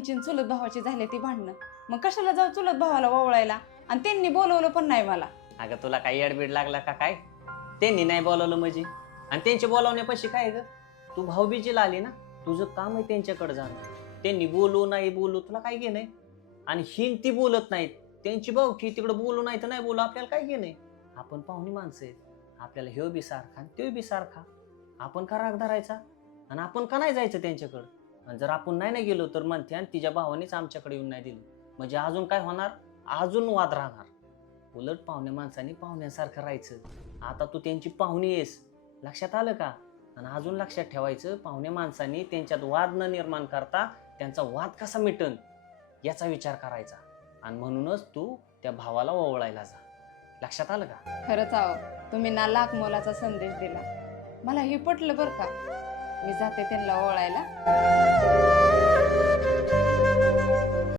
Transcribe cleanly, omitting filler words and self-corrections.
बहिणींची आणि चुलत भावाची झाले ती भांडणं, मग कशाला जाऊ चुलत भावाला ओवळायला? आणि त्यांनी बोलवलं पण नाही मला. अगं तुला काही अडबीड लागला का काय? त्यांनी नाही बोलावलं म्हणजे? आणि त्यांचे बोलावण्यापाशी काय ग? तू भाऊबीजीला आली ना, तुझं काम आहे त्यांच्याकडे जाणं. त्यांनी बोलू नाही बोलू तुला काय घेणं? आणि ही ती बोलत नाहीत, त्यांची भाऊकी तिकडे बोलू नाही तर नाही बोलू, आपल्याला काय घेणं? आपण पाहुणी माणसं आहेत, आपल्याला ह्यो बी सारखा त्यो बी सारखा. आपण का राग धरायचा? आणि आपण का नाही जायचं त्यांच्याकडं? आणि जर आपण नाही गेलो तर म्हणते आणि तिच्या भावानेच आमच्याकडे येऊन नाही दिलं, म्हणजे अजून काय होणार? अजून वाद राहणार. उलट पाहुण्या माणसांनी पाहुण्यासारखं राहायचं. आता तू त्यांची पाहुणी आहेस, लक्षात आलं का? आणि अजून लक्षात ठेवायचं, पाहुण्या माणसांनी त्यांच्यात वाद न निर्माण करता त्यांचा वाद कसा मिटन याचा विचार करायचा. आणि म्हणूनच तू त्या भावाला ओवळायला जा. लक्षात आलं का? खरंच आहो, तुम्ही ना लाख मोलाचा संदेश दिला. मला हे पटलं बरं का. मी जाते त्यांना ओवळायला.